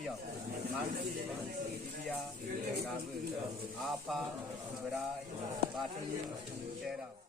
Maria, Mansi, Divya, Gabu, Apa, Virai, Batani, Tera.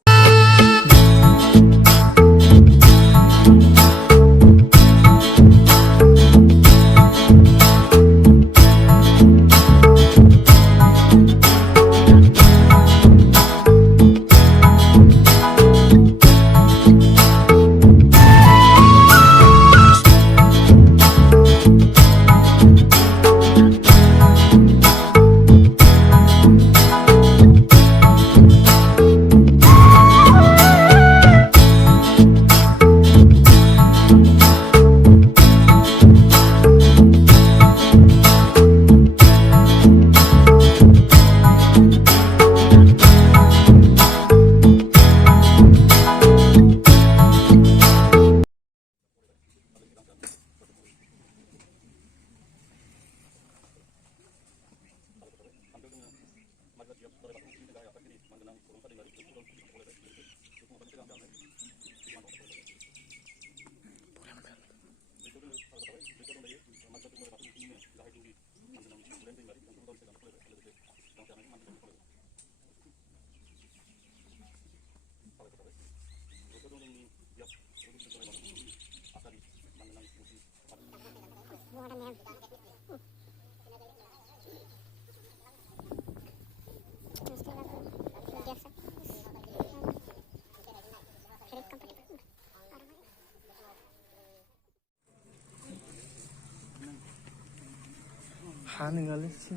하는 걸 했지.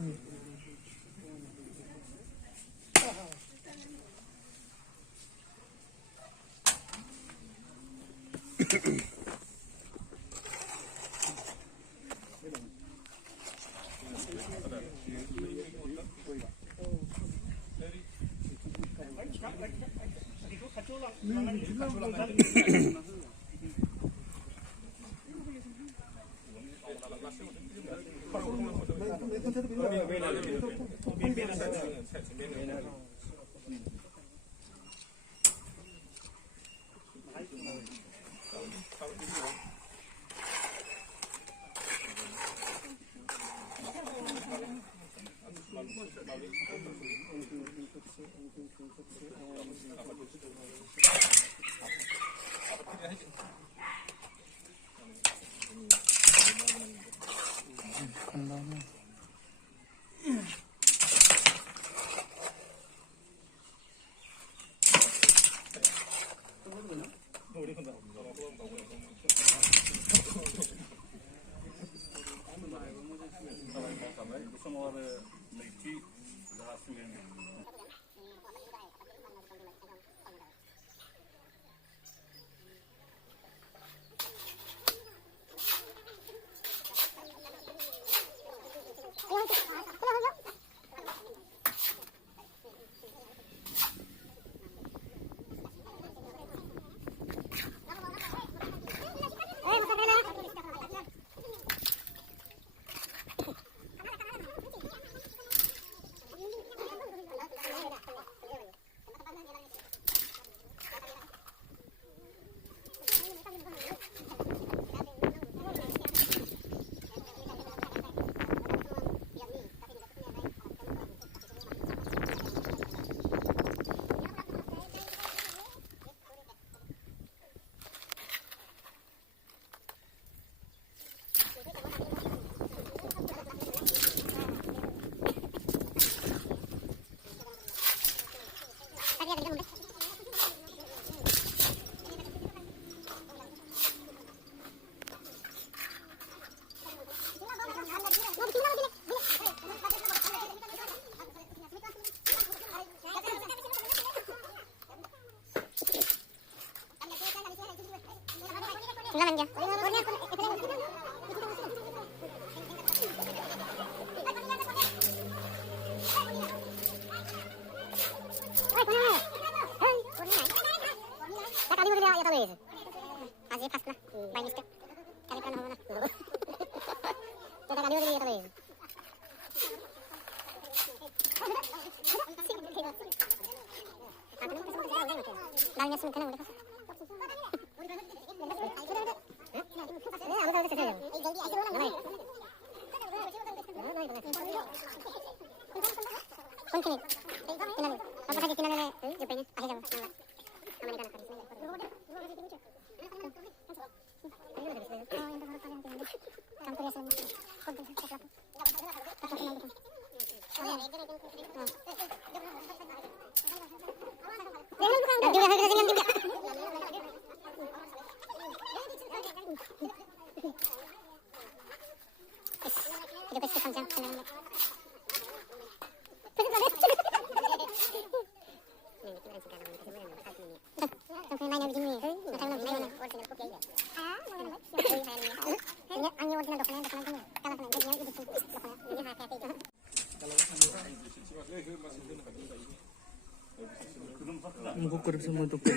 Muka kurip semua tu kot.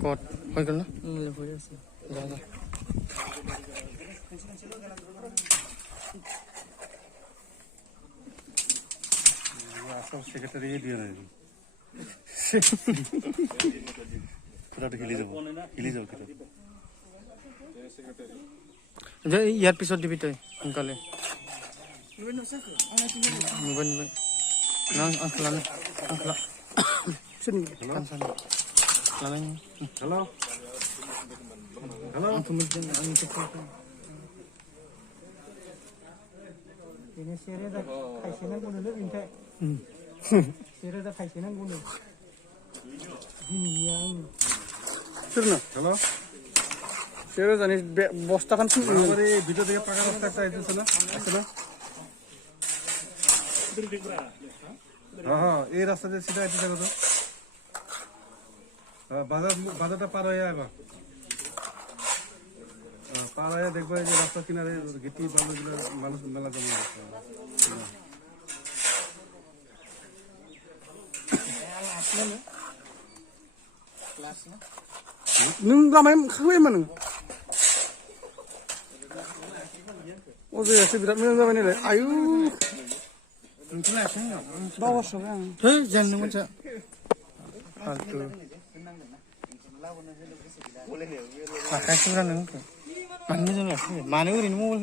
Kot, kau kenal? Boleh sih. Dah. सब secretary दियो ना पूरा तो हिली जाओ कितो जे यार पिसोड दिबि तय अंकले नुबन नang angklan sini kan sana lain hello hello kemudian angin cepat ini serius dah kaisinan guna le binte serius dah kaisinan guna yang sirna hello serius ani bosta kan sini हमारे वीडियो देखे पका रास्ता একটা আইতেছে না আছে না হ্যাঁ হ্যাঁ এই রাস্তা দিয়ে সিধা আইতেছে কত বাজারটা পার হয়ে আইবা পার হয়ে দেখবা যে রাস্তার কিনারে গিটি বালুগুলো মানুষ মেলা জমা আছে nung gamai khwe man oje ase birat men gamai ni le ayu bawa sogang he jan nung cha altu pakai suran nung man ni jang la mane uri ni mo bol